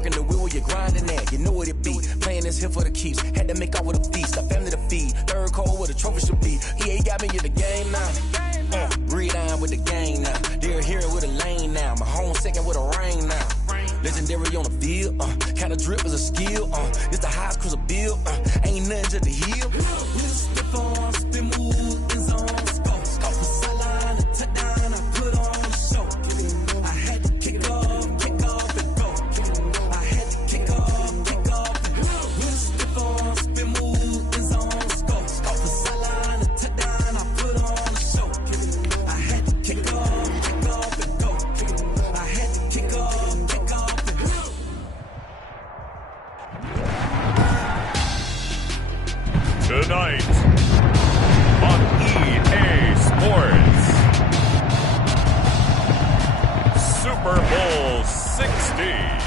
working the wheel where you're grinding at. You know what it be. Playing this here for the keeps. Had to make out with a feast. A family to feed. Third cold where the trophy should be. EA got me in the game now. Read on with the game now. They're here with a lane now. My home second with a rain now. Legendary on the field. Kind of drip is a skill. It's the highest cruiser bill. Ain't nothing just to heal. Stiff on, spin move, in zone, scope. Scope for sideline, a touchdown. I put on the show. I had to kick off and go. I had to kick off and go. Stiff on, spin move, in zone, scope. Scope for sideline, a touchdown. I put on the show. I had to kick off and go. I had to kick off and go. Tonight on EA Sports, Super Bowl 60.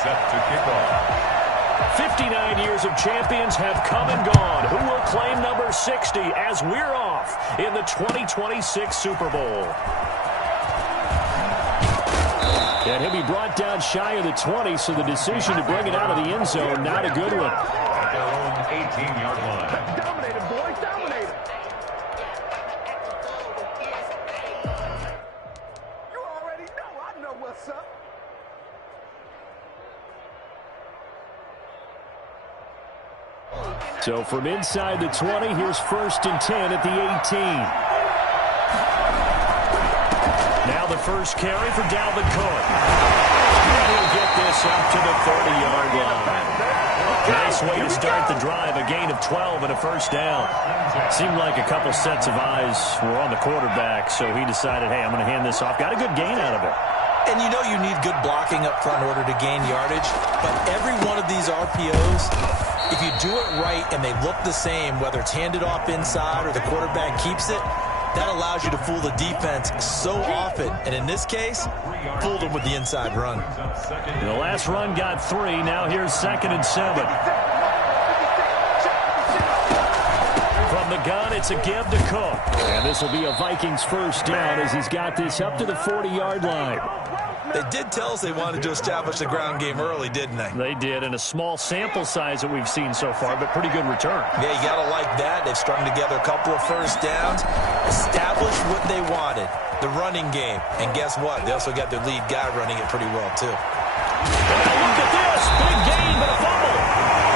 Set to kick off. 59 years of champions have come and gone. Who will claim number 60 as we're off in the 2026 Super Bowl? And he'll be brought down shy of the 20, so the decision to bring it out of the end zone, not a good one. At their own 18-yard line. Dominated, boys, dominated. You already know. I know what's up. So from inside the 20, here's 1st and 10 at the 18. Now the first carry for Dalvin Cook. He'll get this up to the 30-yard line. Nice way to start the drive, a gain of 12 and a first down. Seemed like a couple sets of eyes were on the quarterback, so he decided, hey, I'm going to hand this off. Got a good gain out of it. And you know you need good blocking up front in order to gain yardage, but every one of these RPOs, if you do it right and they look the same, whether it's handed off inside or the quarterback keeps it, that allows you to fool the defense so often. And in this case, fooled them with the inside run. The last run got 3. Now here's 2nd and 7. From the gun, it's a give to Cook. And this will be a Vikings first down as he's got this up to the 40-yard line. They did tell us they wanted to establish the ground game early, didn't they? They did, and a small sample size that we've seen so far, but pretty good return. Yeah, you got to like that. They've strung together a couple of first downs, established what they wanted, the running game. And guess what? They also got their lead guy running it pretty well, too. And look at this. Big gain, but a fumble.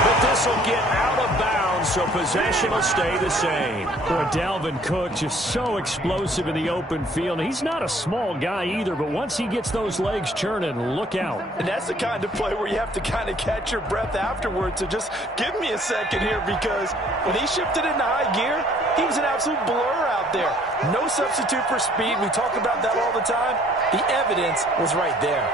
But this will get out of bounds, so possession will stay the same. Boy, Dalvin Cook just so explosive in the open field. He's not a small guy either, but once he gets those legs churning, look out. And that's the kind of play where you have to kind of catch your breath afterwards. So just give me a second here, because when he shifted into high gear, he was an absolute blur out there. No substitute for speed. We talk about that all the time. The evidence was right there.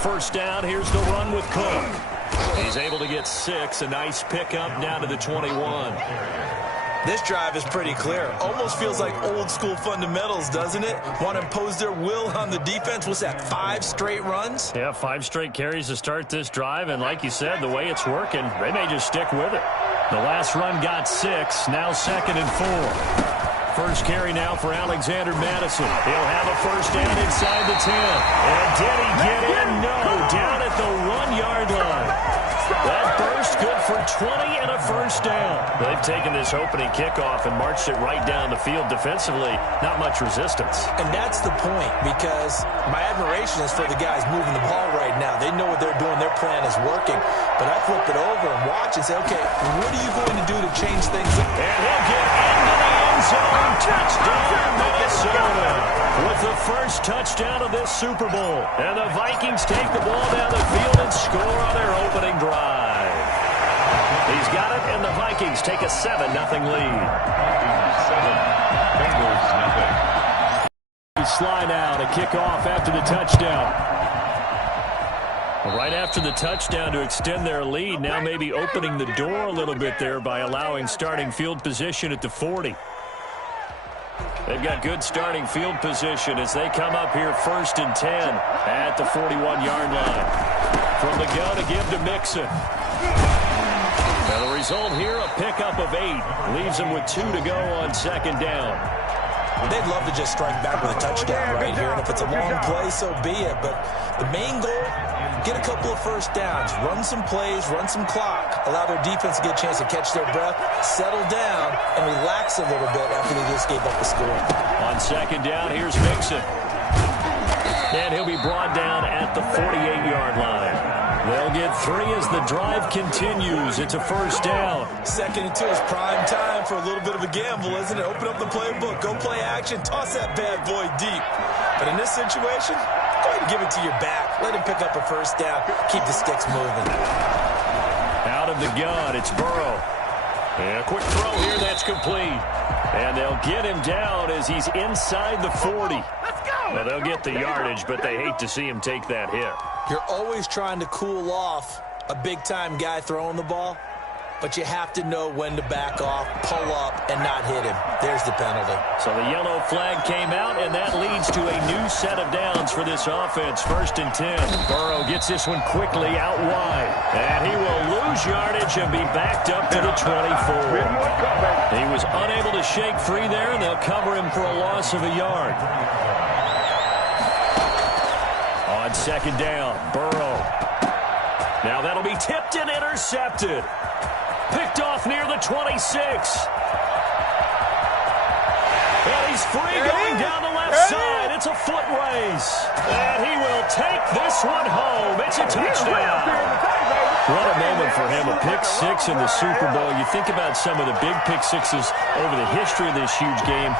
First down, here's the run with Cook. He's able to get 6, a nice pickup down to the 21. This drive is pretty clear. Almost feels like old school fundamentals, doesn't it? Want to impose their will on the defense. What's that, 5 straight runs? Yeah, 5 straight carries to start this drive, and like you said, the way it's working, they may just stick with it. The last run got 6, now 2nd and 4. First carry now for Alexander Madison. He'll have a first down inside the 10. And did he get in? No, down at the 1-yard line. That burst good for 20 and a first down. They've taken this opening kickoff and marched it right down the field defensively. Not much resistance. And that's the point, because my admiration is for the guys moving the ball right now. They know what they're doing. Their plan is working. But I flip it over and watch and say, okay, what are you going to do to change things up? And he'll get into the end zone. Touchdown, Minnesota. With the first touchdown of this Super Bowl. And the Vikings take the ball down the field and score on their opening drive. He's got it, and the Vikings take a 7-0 lead. 7, Bengals nothing. baseline now to kick off after the touchdown. Right after the touchdown to extend their lead, now maybe opening the door a little bit there by allowing starting field position at the 40. They've got good starting field position as they come up here 1st and 10 at the 41-yard line. From the gun to give to Mixon. Now the result here, a pickup of 8. Leaves them with 2 to go on 2nd down. They'd love to just strike back with a touchdown right here, and if it's a long play, so be it. But the main goal, get a couple of first downs, run some plays, run some clock, allow their defense to get a chance to catch their breath, settle down, and relax a little bit after they just gave up the score. On 2nd down, here's Mixon. And he'll be brought down at the 48-yard line. They'll get 3 as the drive continues. It's a 1st down. 2nd and 2 is prime time for a little bit of a gamble, isn't it? Open up the playbook, go play action, toss that bad boy deep. But in this situation, go ahead and give it to your back. Let him pick up a 1st down. Keep the sticks moving. Out of the gun, it's Burrow. And a quick throw here, that's complete. And they'll get him down as he's inside the 40. Well, they'll get the yardage, but they hate to see him take that hit. You're always trying to cool off a big-time guy throwing the ball, but you have to know when to back off, pull up, and not hit him. There's the penalty. So the yellow flag came out, and that leads to a new set of downs for this offense. 1st and 10. Burrow gets this one quickly out wide, and he will lose yardage and be backed up to the 24. He was unable to shake free there, and they'll cover him for a loss of a yard. On 2nd down, Burrow. Now that'll be tipped and intercepted. Picked off near the 26. And he's free going down the left side. It's a foot race. And he will take this one home. It's a touchdown. What a moment for him, a pick-6 in the Super Bowl. You think about some of the big pick-6s over the history of this huge game.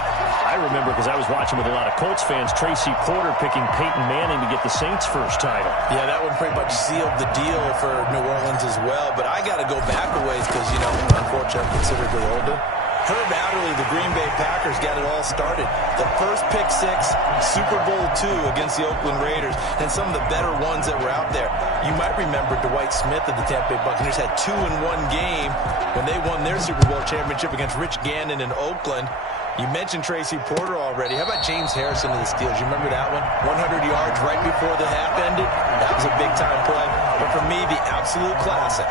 I remember, because I was watching with a lot of Colts fans, Tracy Porter picking Peyton Manning to get the Saints' first title. Yeah, that one pretty much sealed the deal for New Orleans as well. But I got to go back a ways because, you know, unfortunately, I'm considerably older. Herb Adderley, the Green Bay Packers, got it all started. The first pick-6, Super Bowl II against the Oakland Raiders, and some of the better ones that were out there. You might remember Dwight Smith of the Tampa Bay Buccaneers had 2 in one game when they won their Super Bowl championship against Rich Gannon in Oakland. You mentioned Tracy Porter already. How about James Harrison of the Steelers? You remember that one? 100 yards right before the half ended. That was a big-time play. But for me, the absolute classic,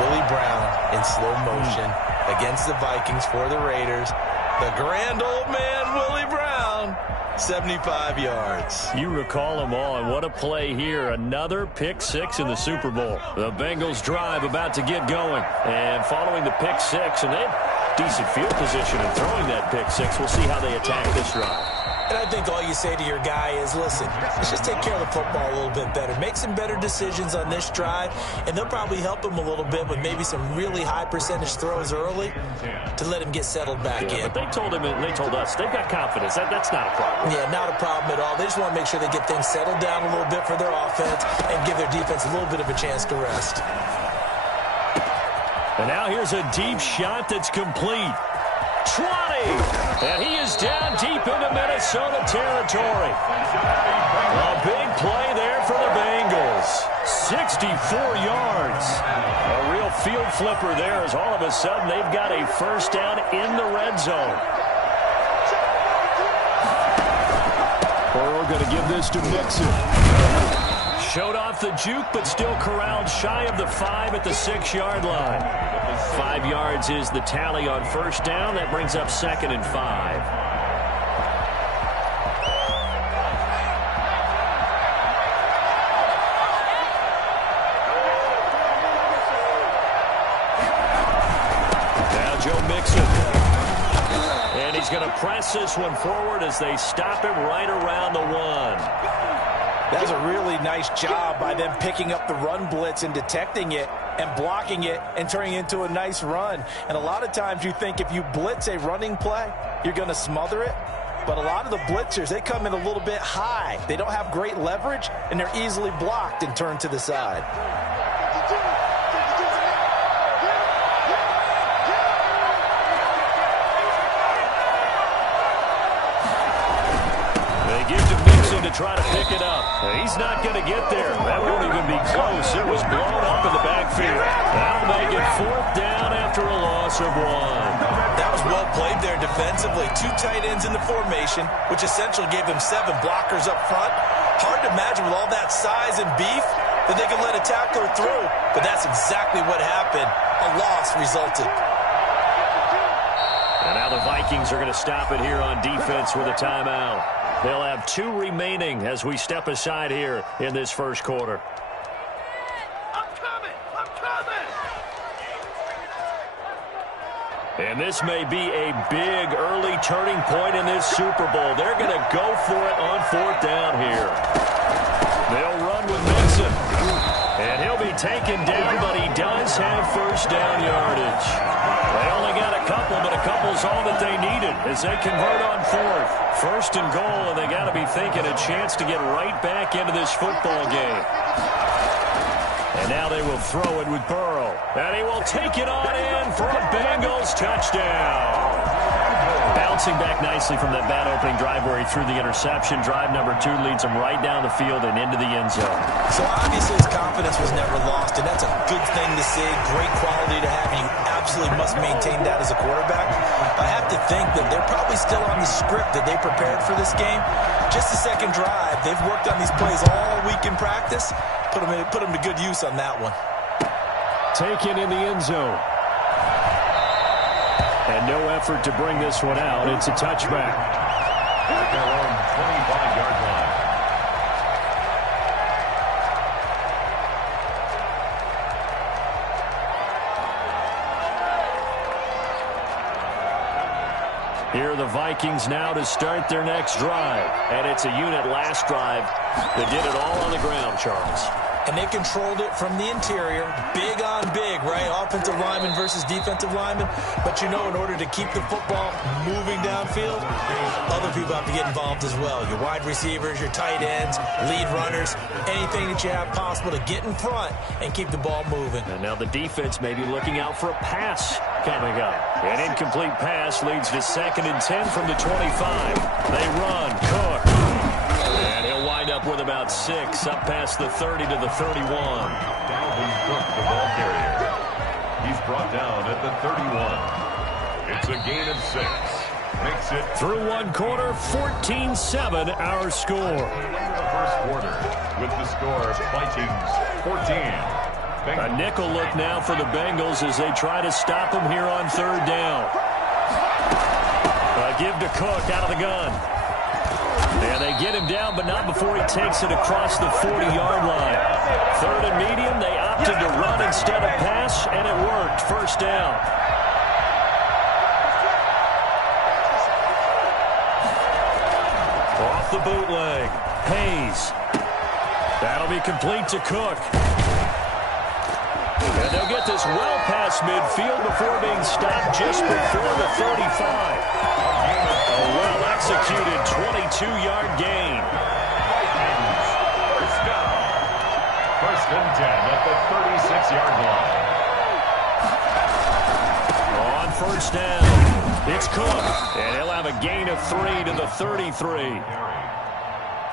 Willie Brown in slow motion against the Vikings for the Raiders. The grand old man, Willie Brown, 75 yards. You recall them all, and what a play here. Another pick-6 in the Super Bowl. The Bengals drive about to get going. And following the pick-6, and they have decent field position in throwing that pick-6. We'll see how they attack this drive. And I think all you say to your guy is, listen, let's just take care of the football a little bit better. Make some better decisions on this drive, and they'll probably help him a little bit with maybe some really high percentage throws early to let him get settled back in. But they told him, and they told us, they've got confidence. That's not a problem. Yeah, not a problem at all. They just want to make sure they get things settled down a little bit for their offense and give their defense a little bit of a chance to rest. And now here's a deep shot that's complete. 20! And he is down deep into Minnesota territory. A big play there for the Bengals. 64 yards. A real field flipper there as all of a sudden they've got a 1st down in the red zone. Burrow going to give this to Mixon. Showed off the juke, but still corralled shy of the 5 at the 6-yard line. 5 yards is the tally on 1st down. That brings up 2nd and 5. Now Joe Mixon. And he's going to press this one forward as they stop him right around the 1. That was a really nice job by them picking up the run blitz and detecting it and blocking it and turning it into a nice run. And a lot of times you think if you blitz a running play, you're going to smother it. But a lot of the blitzers, they come in a little bit high. They don't have great leverage, and they're easily blocked and turned to the side. give to Mixon to try to pick it up. He's not going to get there. That won't even be close. It was blown up in the backfield. That'll make it 4th down after a loss of 1. That was well played there defensively. 2 tight ends in the formation, which essentially gave them 7 blockers up front. Hard to imagine with all that size and beef that they could let a tackler through. But that's exactly what happened. A loss resulted. And now the Vikings are going to stop it here on defense with a timeout. They'll have 2 remaining as we step aside here in this first quarter. I'm coming! And this may be a big early turning point in this Super Bowl. They're going to go for it on 4th down here. They'll run with Mixon. And he'll be taken down, but he does have first down yardage. They only got a couple, but a couple's all that they needed as they convert on 4th. 1st and goal, and they got to be thinking a chance to get right back into this football game. And now they will throw it with Burrow. And he will take it on in for a Bengals touchdown. Bouncing back nicely from that bad opening drive where he threw the interception. Drive number 2 leads him right down the field and into the end zone. So obviously his confidence was never lost, and that's a good thing to see. Great quality to have, and you absolutely must maintain that as a quarterback. I have to think that they're probably still on the script that they prepared for this game. Just the second drive. They've worked on these plays all week in practice. Put them to good use on that one. Taken in the end zone. And no effort to bring this one out. It's a touchback. At their own 25-yard line. Here are the Vikings now to start their next drive. And it's a unit last drive that did it all on the ground, Charles. And they controlled it from the interior. Big on big, right? Offensive lineman versus defensive lineman. But, you know, in order to keep the football moving downfield, other people have to get involved as well. Your wide receivers, your tight ends, lead runners, anything that you have possible to get in front and keep the ball moving. And now the defense may be looking out for a pass coming up. An incomplete pass leads to 2nd and 10 from the 25. They run. Cook. And he'll wind up with about 6 up past the 30 to the 31. Dalvin Cook, the ball carrier. He's brought down at the 31. It's a gain of 6. Makes it through 1 quarter, 14-7 our score. the first quarter with the score Vikings 14. A nickel look now for the Bengals as they try to stop him here on 3rd down. Give to Cook out of the gun. And they get him down, but not before he takes it across the 40-yard line. 3rd and medium, they opted to run instead of pass, and it worked. First down. Off the bootleg. Hayes. That'll be complete to Cook. And they'll get this well past midfield before being stopped just before the 35. A well-executed 22-yard gain. Vikings first down. 1st and 10 at the 36-yard line. On 1st down, it's Cook. And he'll have a gain of 3 to the 33.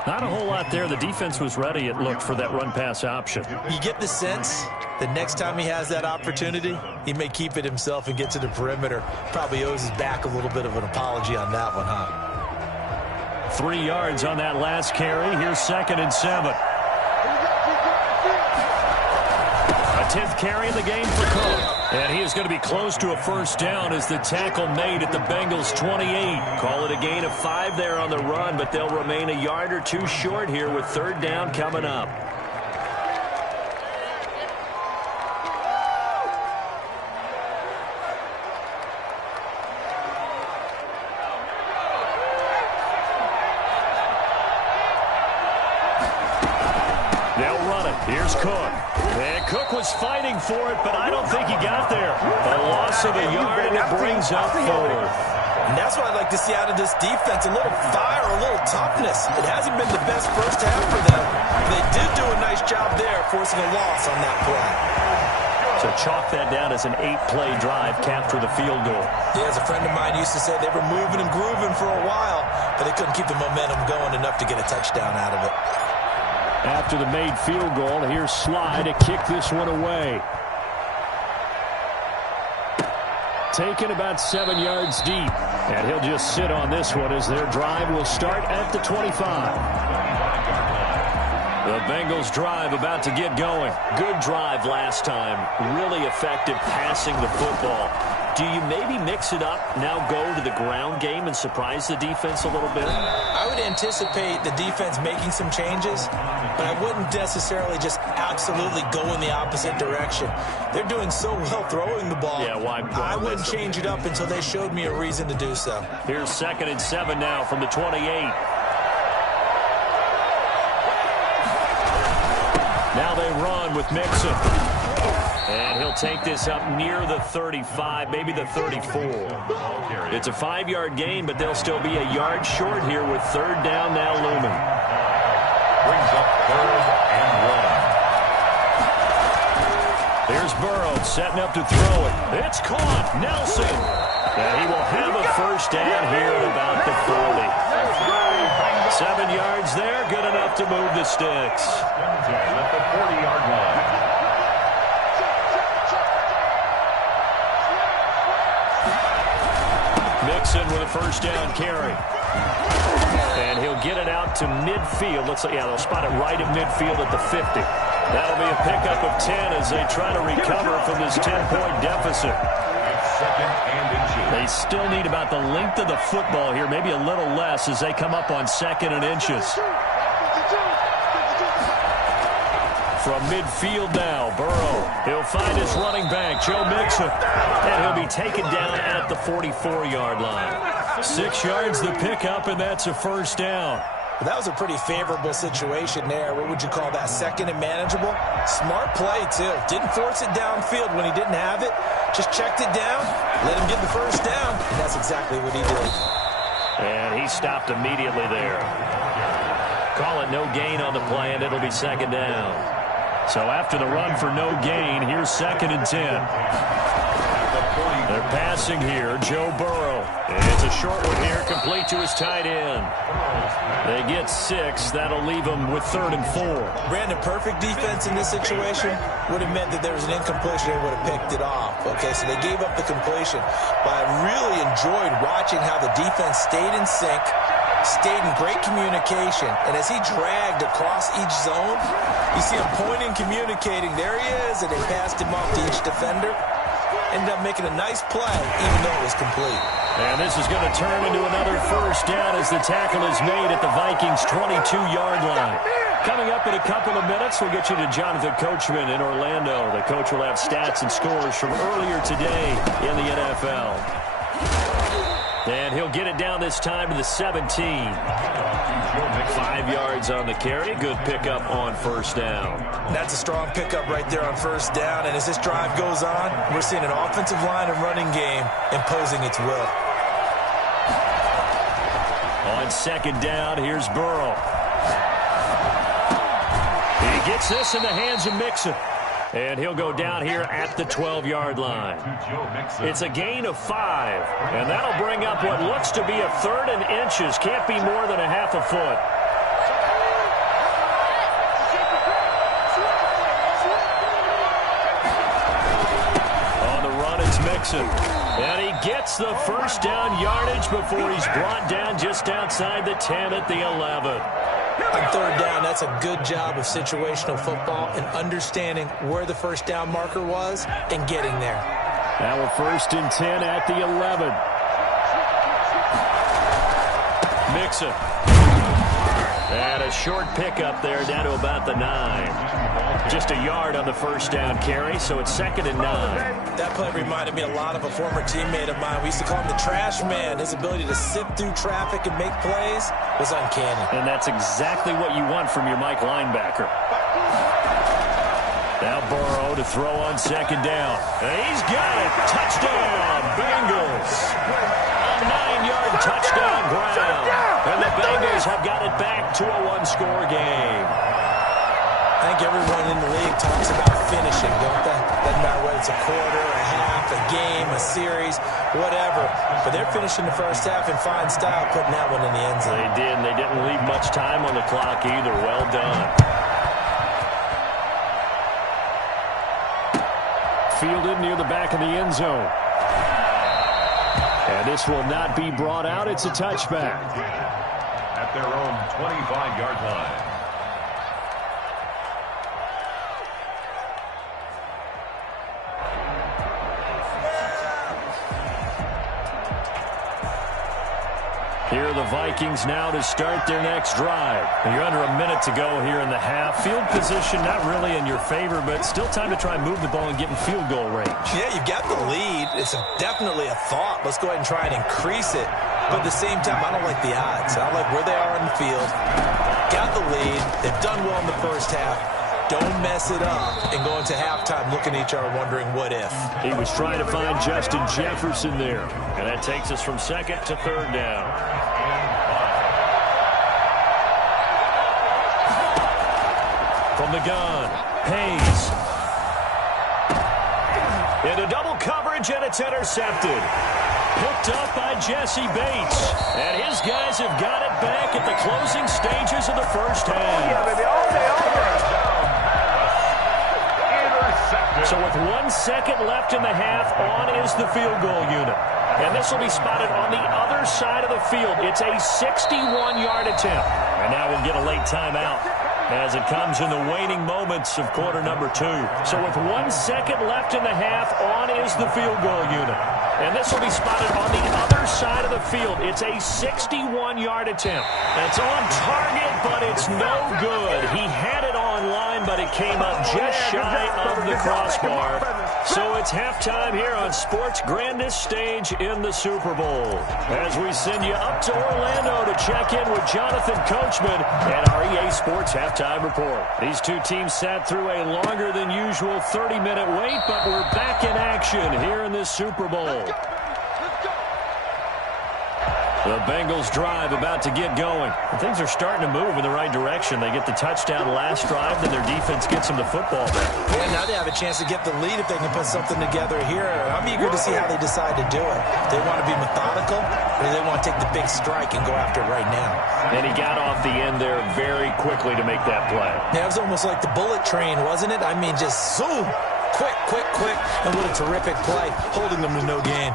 Not a whole lot there. The defense was ready, it looked, for that run-pass option. You get the sense that next time he has that opportunity, he may keep it himself and get to the perimeter. Probably owes his back a little bit of an apology on that one, huh? 3 yards on that last carry. Here's 2nd and 7. A 10th carry in the game for Cook. And he is going to be close to a first down as the tackle made at the Bengals 28. Call it a gain of 5 there on the run, but they'll remain a yard or 2 short here with 3rd down coming up. They'll run it. Here's Cook. And Cook was fighting for it, but I don't think he got there. A loss of a yard, and it brings up 4th. And that's what I'd like to see out of this defense. A little fire, a little toughness. It hasn't been the best first half for them. They did do a nice job there, forcing a loss on that play. So chalk that down as an 8-play drive, capture the field goal. Yeah, as a friend of mine used to say, they were moving and grooving for a while. but they couldn't keep the momentum going enough to get a touchdown out of it. After the made field goal, here's Sly to kick this one away. Taken about 7 yards deep. And he'll just sit on this one as their drive will start at the 25. The Bengals drive about to get going. Good drive last time. Really effective passing the football. Do you maybe mix it up, now go to the ground game and surprise the defense a little bit? I would anticipate the defense making some changes, but I wouldn't necessarily just absolutely go in the opposite direction. They're doing so well throwing the ball. Yeah, why I wouldn't change it up until they showed me a reason to do so. Here's 2nd and 7 now from the 28. Now they run with Mixon. And he'll take this up near the 35, maybe the 34. It's a 5-yard gain, but they'll still be a yard short here with 3rd down now looming. Brings up 3rd and 1. Here's Burrow setting up to throw it. It's caught. Nelson. And he will have a 1st down here at about the 40. 7 yards there, good enough to move the sticks. At the 40-yard line. Mixon with a 1st down carry. And he'll get it out to midfield. Looks like, they'll spot it right at midfield at the 50. That'll be a pickup of 10 as they try to recover from this 10-point deficit. It's 2nd and inches. They still need about the length of the football here, maybe a little less as they come up on 2nd and inches. From midfield now, Burrow. He'll find his running back, Joe Mixon. And he'll be taken down at the 44-yard line. 6 yards the pickup, and that's a 1st down. That was a pretty favorable situation there. What would you call that? 2nd and manageable? Smart play, too. Didn't force it downfield when he didn't have it. Just checked it down, let him get the 1st down, and that's exactly what he did. And he stopped immediately there. Call it no gain on the play, and it'll be 2nd down. So after the run for no gain, here's 2nd and 10. They're passing here, Joe Burrow. And it's a short one here, complete to his tight end. They get 6. That'll leave them with 3rd and 4. Brandon, perfect defense in this situation would have meant that there was an incompletion. They would have picked it off. Okay, so they gave up the completion. But I really enjoyed watching how the defense stayed in sync, stayed in great communication, and as he dragged across each zone, you see him pointing, communicating. There he is, and they passed him off to each defender. Ended up making a nice play, even though it was complete. And this is going to turn into another 1st down as the tackle is made at the Vikings' 22-yard line. Coming up in a couple of minutes, we'll get you to Jonathan Coachman in Orlando. The coach will have stats and scores from earlier today in the NFL. And he'll get it down this time to the 17. 5 yards on the carry. Good pickup on 1st down. That's a strong pickup right there on 1st down. And as this drive goes on, we're seeing an offensive line and running game imposing its will. On 2nd down, here's Burrow. He gets this in the hands of Mixon. And he'll go down here at the 12-yard line. It's a gain of 5. And that'll bring up what looks to be a 3rd and inches. Can't be more than a half a foot. On the run, it's Mixon. And he gets the 1st down yardage before he's brought down just outside the 10 at the 11. On 3rd down, that's a good job of situational football and understanding where the 1st down marker was and getting there. Now we're 1st and 10 at the 11. Mixon. And a short pickup there down to about the 9. Just a yard on the 1st down carry, so it's 2nd and 9. That play reminded me a lot of a former teammate of mine. We used to call him the trash man. His ability to sift through traffic and make plays was uncanny. And that's exactly what you want from your Mike linebacker. Now Burrow to throw on 2nd down. And he's got it. Touchdown, Bengals. A 9-yard touchdown ground. And the Bengals have got it back to a 1-score game. I think everyone in the league talks about finishing, don't they? Doesn't matter whether it's a quarter, a half, a game, a series. whatever. But they're finishing the first half in fine style, putting that one in the end zone. They did, and they didn't leave much time on the clock either. Well done. Fielded near the back of the end zone. And this will not be brought out. It's a touchback. At their own 25-yard line. Here are the Vikings now to start their next drive. You're under a minute to go here in the half. Field position not really in your favor, but still time to try and move the ball and get in field goal range. Yeah, you've got the lead. It's definitely a thought. Let's go ahead and try and increase it. But at the same time, I don't like the odds. I don't like where they are on the field. Got the lead. They've done well in the first half. Don't mess it up and go into halftime looking at each other wondering what if. He was trying to find Justin Jefferson there. And that takes us from second to third down. From the gun, Hayes. Into double coverage, and it's intercepted. Picked up by Jesse Bates. And his guys have got it back at the closing stages of the first half. So with 1 second left in the half, on is the field goal unit. And this will be spotted on the other side of the field. It's a 61-yard attempt. And now we'll get a late timeout as it comes in the waning moments of quarter number 2. So with 1 second left in the half, on is the field goal unit. And this will be spotted on the other side of the field. It's a 61-yard attempt. That's on target, but it's no good. He had it on line, but it came up just shy of the crossbar. So it's halftime here on sports' grandest stage in the Super Bowl. As we send you up to Orlando to check in with Jonathan Coachman and our EA Sports Halftime Report. These two teams sat through a longer than usual 30-minute wait, but we're back in action here in this Super Bowl. The Bengals drive about to get going. And things are starting to move in the right direction. They get the touchdown last drive, then their defense gets them the football back. Yeah, now they have a chance to get the lead if they can put something together here. I'm eager to see how they decide to do it. They want to be methodical, or they want to take the big strike and go after it right now. And he got off the end there very quickly to make that play. Yeah, it was almost like the bullet train, wasn't it? I mean, just zoom. Quick, quick, quick. And what a terrific play, holding them to no gain.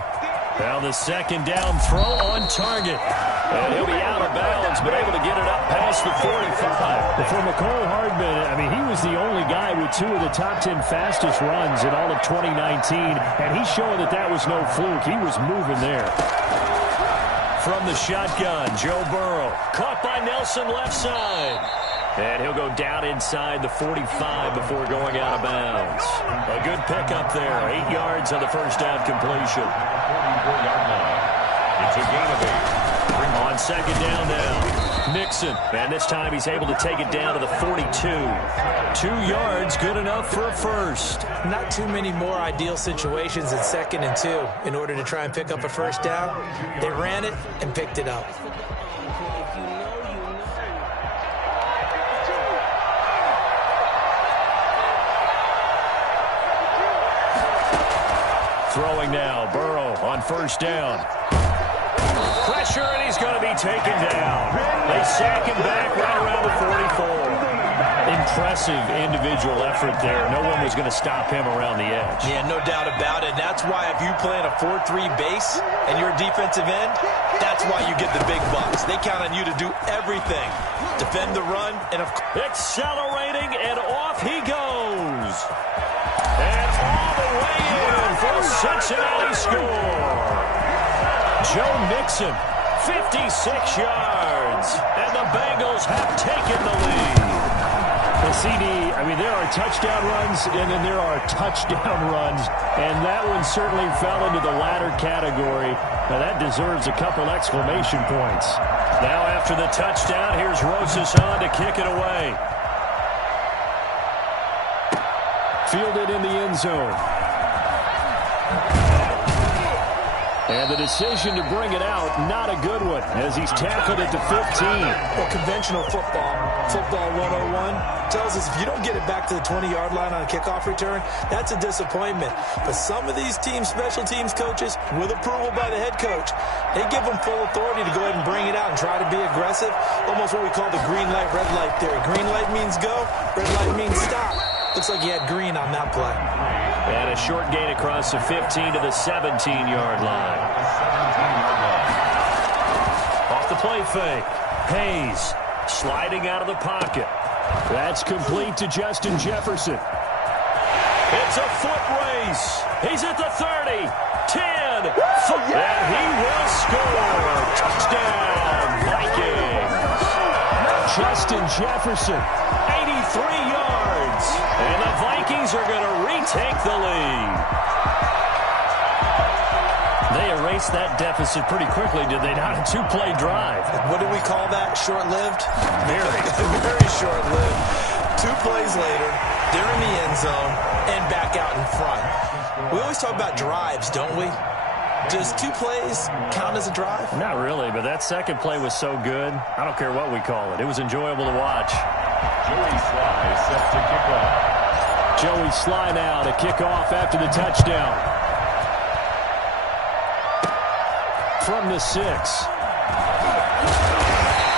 Now the second down throw on target. And he'll be out of bounds, but able to get it up past the 45. For McCole Hardman, I mean, he was the only guy with 2 of the top 10 fastest runs in all of 2019. And he's showing that that was no fluke. He was moving there. From the shotgun, Joe Burrow. Caught by Nelson left side. And he'll go down inside the 45 before going out of bounds. A good pickup there. 8 yards on the first down completion. 44-yard line. It's a gain of 8. On second down now, Nixon. And this time he's able to take it down to the 42. 2 yards, good enough for a first. Not too many more ideal situations at 2nd and 2 in order to try and pick up a first down. They ran it and picked it up. Throwing now, Burrow on first down. Pressure, and he's going to be taken down. They sack him back right around the 44. Impressive individual effort there. No one was going to stop him around the edge. Yeah, no doubt about it. That's why if you play in a 4-3 base and you're a defensive end, that's why you get the big bucks. They count on you to do everything. Defend the run, and of course, accelerating, and off he goes. And all the way in for a Cincinnati score. Joe Mixon, 56 yards, and the Bengals have taken the lead. The CD, I mean, there are touchdown runs, and then there are touchdown runs, and that one certainly fell into the latter category. Now, that deserves a couple exclamation points. Now, after the touchdown, here's Rosas on to kick it away. Fielded in the end zone. And the decision to bring it out, not a good one, as he's tackled it to 15. Well, conventional football 101, tells us if you don't get it back to the 20-yard line on a kickoff return, that's a disappointment. But some of these teams, special teams coaches, with approval by the head coach, they give them full authority to go ahead and bring it out and try to be aggressive. Almost what we call the green light, red light theory. Green light means go, red light means stop. Looks like he had green on that play. And a short gain across the 15 to the 17-yard line. Off the play fake. Hayes sliding out of the pocket. That's complete to Justin Jefferson. It's a foot race. He's at the 30, 10, and he will score. Touchdown, Vikings. Justin Jefferson, 83 yards. And the Vikings are going to retake the lead. They erased that deficit pretty quickly, did they not? A two-play drive. What do we call that? Short-lived? Very. Very short-lived. 2 plays later, they're in the end zone and back out in front. We always talk about drives, don't we? Does 2 plays count as a drive? Not really, but that second play was so good. I don't care what we call it. It was enjoyable to watch. Joey Sly is set to kick off. Joey Sly now to kick off after the touchdown. From the 6.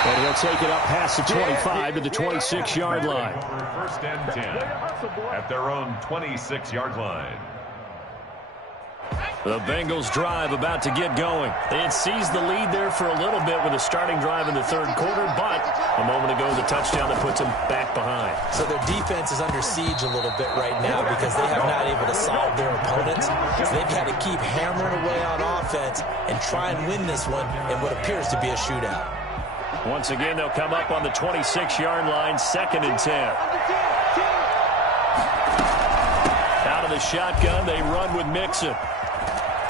And he'll take it up past the 25 to the 26-yard line. For 1st and 10 at their own 26-yard line. The Bengals drive about to get going. They had seized the lead there for a little bit with a starting drive in the 3rd quarter, but a moment ago the touchdown that puts them back behind. So their defense is under siege a little bit right now because they have not able to solve their opponents. So they've had to keep hammering away on offense and try and win this one in what appears to be a shootout. Once again, they'll come up on the 26-yard line, 2nd and 10. Out of the shotgun, they run with Mixon.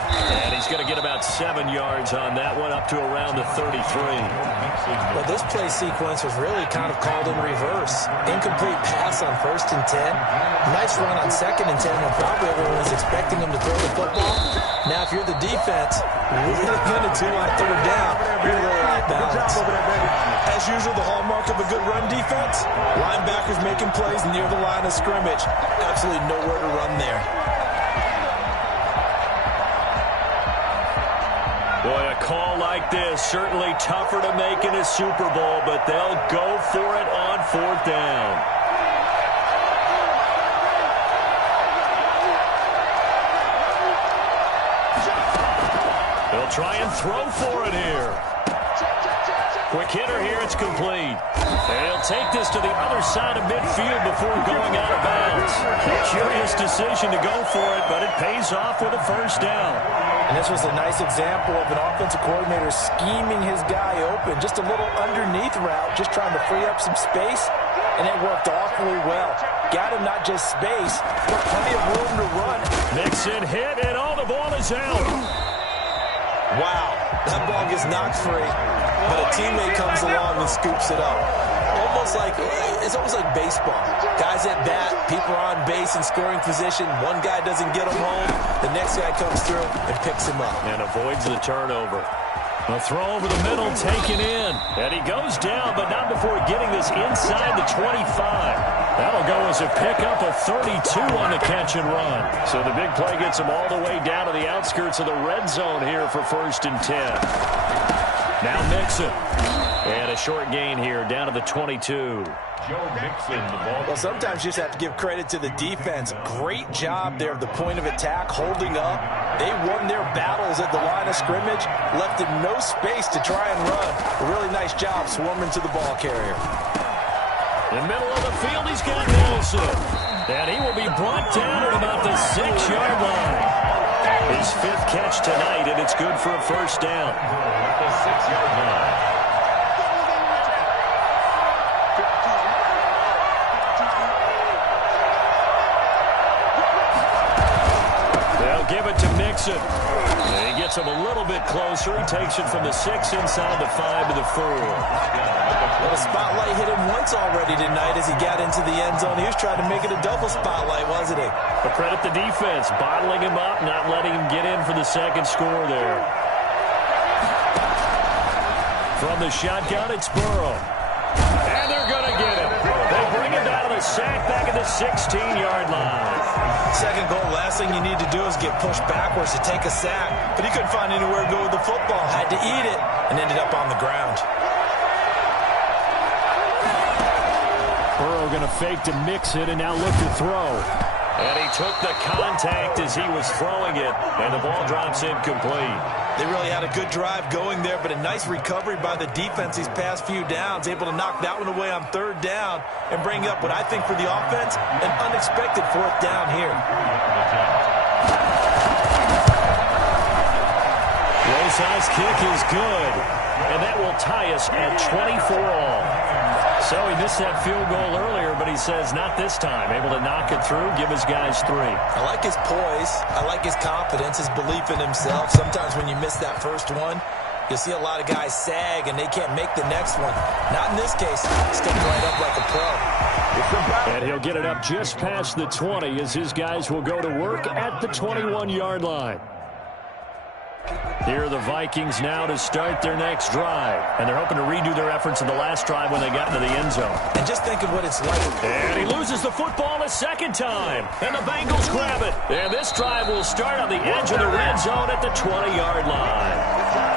And he's going to get about 7 yards on that one, up to around the 33. Well, this play sequence was really kind of called in reverse. Incomplete pass on 1st and 10. Nice run on 2nd and 10 when probably everyone was expecting him to throw the football. Now, if you're the defense, really going to do on 3rd down, you're really off balance. As usual, the hallmark of a good run defense, linebackers making plays near the line of scrimmage. Absolutely nowhere to run there. Boy, a call like this, certainly tougher to make in a Super Bowl, but they'll go for it on 4th down. They'll try and throw for it here. Quick hitter here, it's complete. And he'll take this to the other side of midfield before going out of bounds. Curious decision to go for it, but it pays off with a 1st down. And this was a nice example of an offensive coordinator scheming his guy open. Just a little underneath route, just trying to free up some space, and it worked awfully well. Got him not just space, but plenty of room to run. Mixon hit, and all the ball is out. Wow, that ball gets knocked free, but a teammate comes along and scoops it up. It's almost like baseball. Guys at bat, people are on base in scoring position. One guy doesn't get him home. The next guy comes through and picks him up. And avoids the turnover. A throw over the middle, taken in. And he goes down, but not before getting this inside the 25. That'll go as a pickup of 32 on the catch and run. So the big play gets him all the way down to the outskirts of the red zone here for 1st and 10. Now Mixon. And a short gain here down to the 22. Joe Mixon, the ball. Well, sometimes you just have to give credit to the defense. Great job there at the point of attack, holding up. They won their battles at the line of scrimmage, left him no space to try and run. A really nice job swarming to the ball carrier. In the middle of the field, he's got Nelson. And he will be brought down at about the 6-yard line. His 5th catch tonight, and it's good for a 1st down. At the 6-yard line. Give it to Mixon. And he gets him a little bit closer. He takes it from the 6 inside the 5 to the 4. Well, the spotlight hit him one once already tonight as he got into the end zone. He was trying to make it a double spotlight, wasn't he? But credit the defense, bottling him up, not letting him get in for the second score there. From the shotgun, it's Burrow. And they're going to get him. They bring him down to the sack back at the 16-yard line. Second goal, last thing you need to do is get pushed backwards to take a sack. But he couldn't find anywhere to go with the football. Had to eat it and ended up on the ground. Burrow going to fake to mix it and now look to throw. And he took the contact as he was throwing it, and the ball drops incomplete. They really had a good drive going there, but a nice recovery by the defense these past few downs, able to knock that one away on third down and bring up what I think for the offense, an unexpected fourth down here. Rosas' kick is good, and that will tie us at 24-all. So he missed that field goal earlier, but he says not this time. Able to knock it through, give his guys 3. I like his poise. I like his confidence, his belief in himself. Sometimes when you miss that first one, you'll see a lot of guys sag and they can't make the next one. Not in this case. Stepped right up like a pro. And he'll get it up just past the 20 as his guys will go to work at the 21-yard line. Here are the Vikings now to start their next drive. And they're hoping to redo their efforts in the last drive when they got into the end zone. And just think of what it's like. And he loses the football a second time. And the Bengals grab it. And this drive will start on the edge of the red zone at the 20-yard line.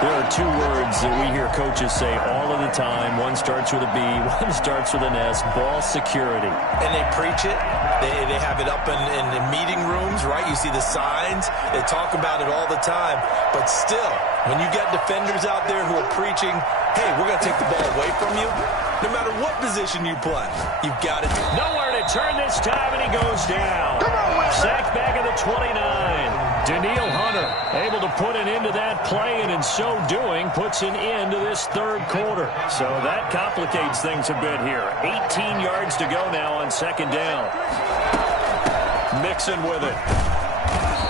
There are 2 words that we hear coaches say all of the time. One starts with a B, one starts with an S, ball security. And they preach it. They have it up in meeting rooms, right? You see the signs. They talk about it all the time. But still, when you got defenders out there who are preaching, hey, we're going to take the ball away from you, no matter what position you play, you've got it. Nowhere to turn this time, and he goes down. Sacked back at the 29. Daniil Hunter able to put an end to that play, and in so doing, puts an end to this third quarter. So that complicates things a bit here. 18 yards to go now on second down. Mixon with it.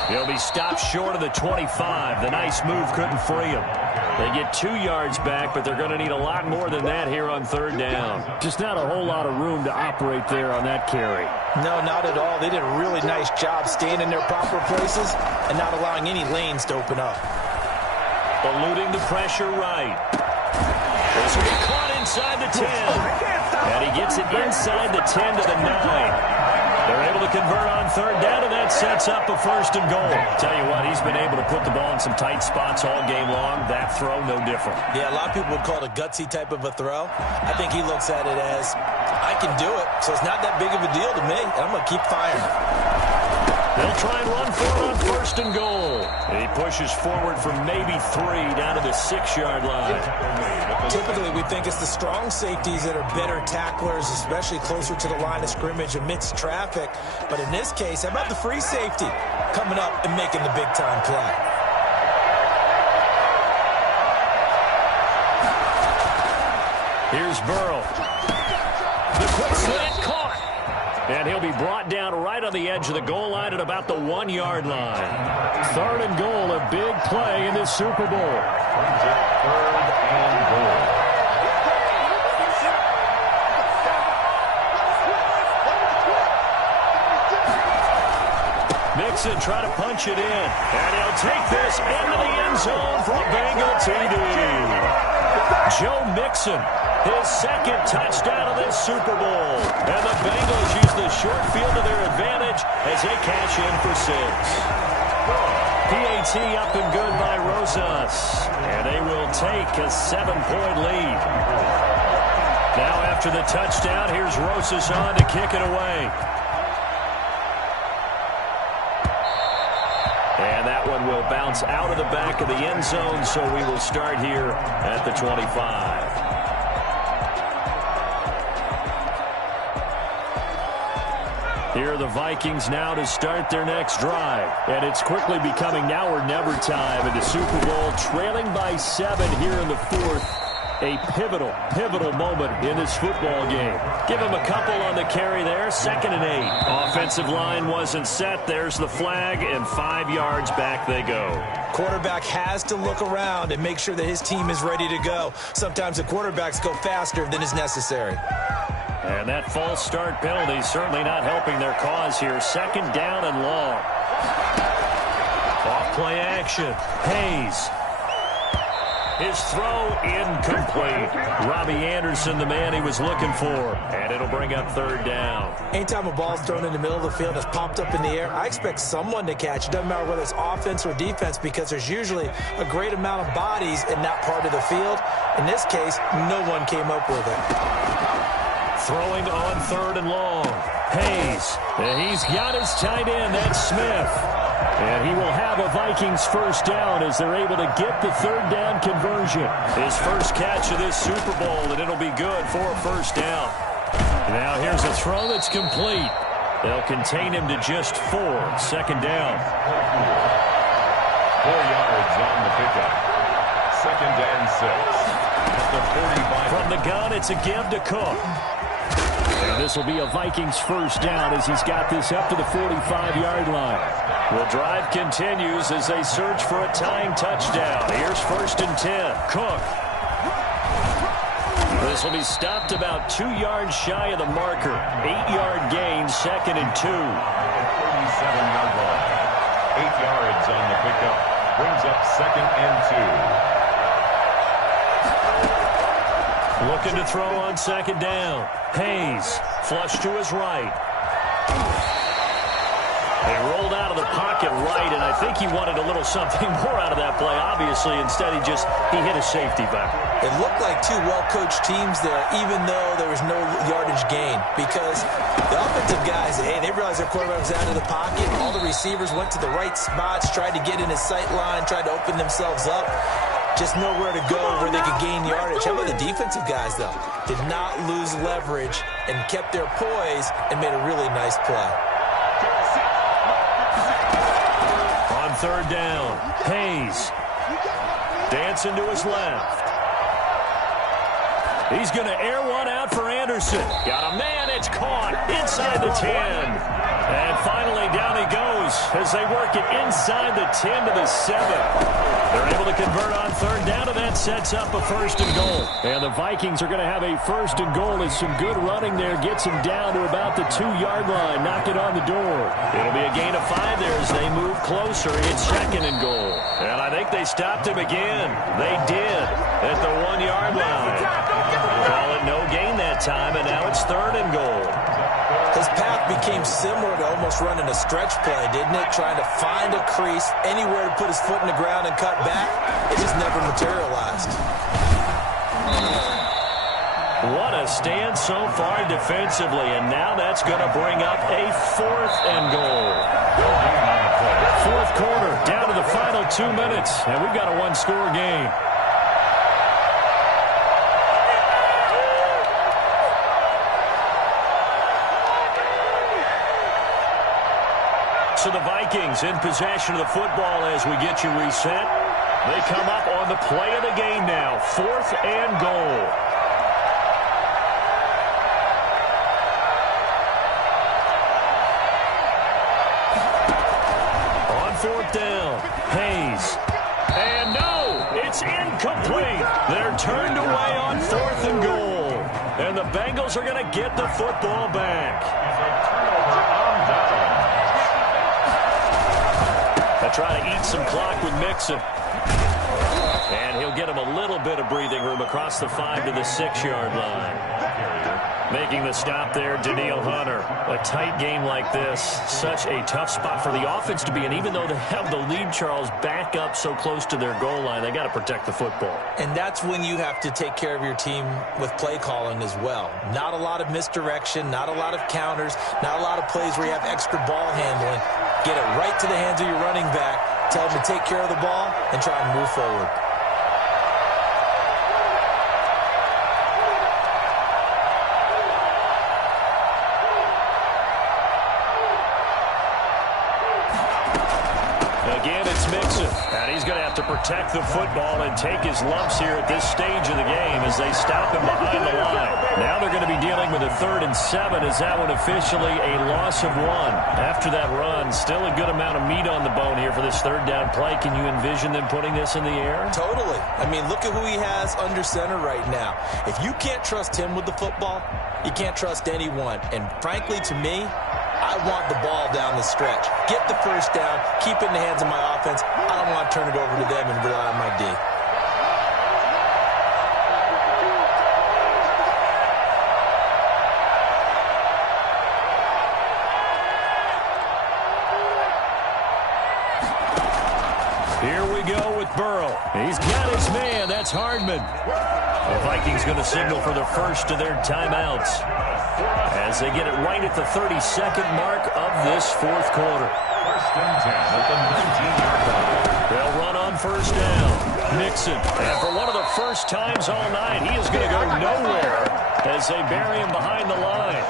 He'll be stopped short of the 25. The nice move couldn't free him. They get 2 yards back, but they're going to need a lot more than that here on third down. Just not a whole lot of room to operate there on that carry. No, not at all. They did a really nice job staying in their proper places and not allowing any lanes to open up. Eluding the pressure right. This will be caught inside the 10. And he gets it inside the 10 to the 9. They're able to convert on third down, and that sets up a first and goal. Tell you what, he's been able to put the ball in some tight spots all game long. That throw, no different. Yeah, a lot of people would call it a gutsy type of a throw. I think he looks at it as, I can do it, so it's not that big of a deal to me, and I'm going to keep firing. They'll try and run for it on first and goal. And he pushes forward from maybe 3 down to the 6-yard line. Typically, we think it's the strong safeties that are better tacklers, especially closer to the line of scrimmage amidst traffic. But in this case, how about the free safety coming up and making the big-time play? Here's Burrow. The quick slant caught. And he'll be brought down right on the edge of the goal line at about the 1-yard line. Third and goal, a big play in this Super Bowl. Third and goal. Mixon trying to punch it in. And he'll take this into the end zone for a Bengal TD. Joe Mixon, his second touchdown of this Super Bowl. And the Bengals use the short field to their advantage as they cash in for 6. PAT up and good by Rosas. And they will take a 7-point lead. Now after the touchdown, here's Rosas on to kick it away. And that one will bounce out of the back of the end zone, so we will start here at the 25. Here are the Vikings now to start their next drive. And it's quickly becoming now or never time in the Super Bowl, trailing by 7 here in the fourth. A pivotal moment in this football game. Give him a couple on the carry there, 2nd and 8. Offensive line wasn't set. There's the flag, and 5 yards back they go. Quarterback has to look around and make sure that his team is ready to go. Sometimes the quarterbacks go faster than is necessary. And that false start penalty certainly not helping their cause here. Second down and long. Off play action. Hayes. His throw incomplete. Robbie Anderson, the man he was looking for. And it'll bring up third down. Anytime a ball's thrown in the middle of the field, it's popped up in the air, I expect someone to catch. It doesn't matter whether it's offense or defense, because there's usually a great amount of bodies in that part of the field. In this case, no one came up with it. Throwing on third and long. Hayes. And he's got his tight end. That's Smith. And he will have a Vikings first down as they're able to get the third down conversion. His first catch of this Super Bowl, and it'll be good for a first down. Now here's a throw that's complete. They'll contain him to just 4. Second down. 4 yards on the pickup. Second and 6. At the 45. From the gun, it's a give to Cook. And this will be a Vikings first down as he's got this up to the 45-yard line. The drive continues as they search for a tying touchdown. Here's first and 10. Cook. This will be stopped about 2 yards shy of the marker. 8-yard gain, second and 2. 37-yard line. 8 yards on the pickup. Brings up second and 2. Looking to throw on second down. Hayes, flush to his right. They rolled out of the pocket right, and I think he wanted a little something more out of that play, obviously. Instead, he hit a safety back. It looked like two well-coached teams there, even though there was no yardage gain, because the offensive guys, hey, they realized their quarterback was out of the pocket. All the receivers went to the right spots, tried to get in his sight line, tried to open themselves up. Just nowhere to go where they could gain yardage. How about the defensive guys, though? Did not lose leverage and kept their poise and made a really nice play. On third down, Hayes dancing to his left. He's going to air one out for Anderson. Got a man, it's caught inside the 10. And finally down he goes as they work it inside the 10 to the 7. They're able to convert on third down, and that sets up a first and goal. And the Vikings are going to have a first and goal as some good running there gets him down to about the 2-yard line. Knock it on the door. It'll be a gain of 5 there as they move closer. It's second and goal. And I think they stopped him again. They did at the 1-yard line. Call it no gain that time, and now it's third and goal. His path became similar to almost running a stretch play, didn't it? Trying to find a crease, anywhere to put his foot in the ground and cut back. It just never materialized. What a stand so far defensively, and now that's going to bring up a fourth and goal. Fourth quarter, down to the final 2 minutes, and we've got a one-score game. So the Vikings in possession of the football as we get you reset. They come up on the play of the game now. Fourth and goal. On fourth down, Hayes. And no, it's incomplete. They're turned away on fourth and goal. And the Bengals are going to get the football back. They'll try to eat some clock with Mixon. And he'll get him a little bit of breathing room across the 5 to the 6-yard line. Making the stop there, Danielle Hunter. A tight game like this, such a tough spot for the offense to be in. Even though they have the lead, Charles, back up so close to their goal line, they got to protect the football. And that's when you have to take care of your team with play calling as well. Not a lot of misdirection, not a lot of counters, not a lot of plays where you have extra ball handling. Get it right to the hands of your running back, tell them to take care of the ball, and try and move forward. Again, it's Mixon. And he's going to have to protect the football and take his lumps here at this stage of the game as they stop him behind the line. Now they're going to be dealing with a 3rd and 7 as that one officially a loss of 1. After that run, still a good amount of meat on the bone here for this 3rd down play. Can you envision them putting this in the air? Totally. I mean, look at who he has under center right now. If you can't trust him with the football, you can't trust anyone. And frankly, to me, I want the ball down the stretch. Get the first down, keep it in the hands of my offense. I don't want to turn it over to them and rely on my D. Here we go with Burrow. He's got his man. That's Hardman. The Vikings going to signal for the first of their timeouts as they get it right at the 32nd mark of this 4th quarter. 1st and 10 at the 19-yard line. They'll run on 1st down. Mixon. And for one of the first times all night, he is going to go nowhere as they bury him behind the line.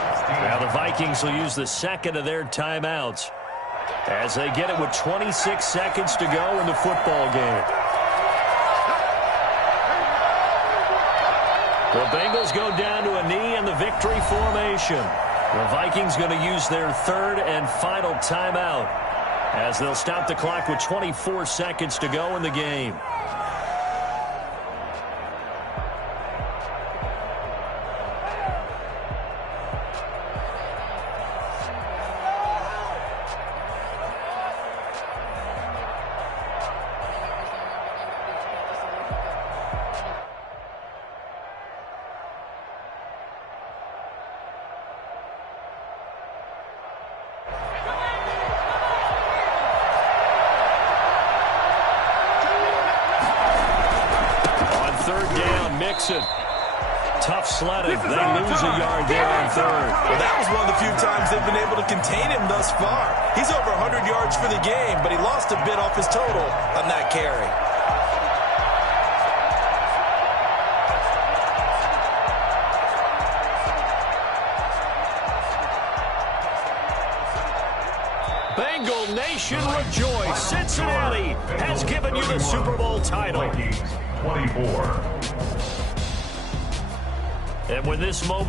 Now the Vikings will use the 2nd of their timeouts as they get it with 26 seconds to go in the football game. The Bengals go down to a knee in the victory formation. The Vikings going to use their 3rd and final timeout as they'll stop the clock with 24 seconds to go in the game. Mixon. Tough sledding. They lose a yard there on 3rd. Well, that was one of the few times they've been able to contain him thus far. He's over 100 yards for the game, but he lost a bit off his total on that carry. Bengal Nation rejoice. Cincinnati has given you the Super Bowl title. 24. And when this moment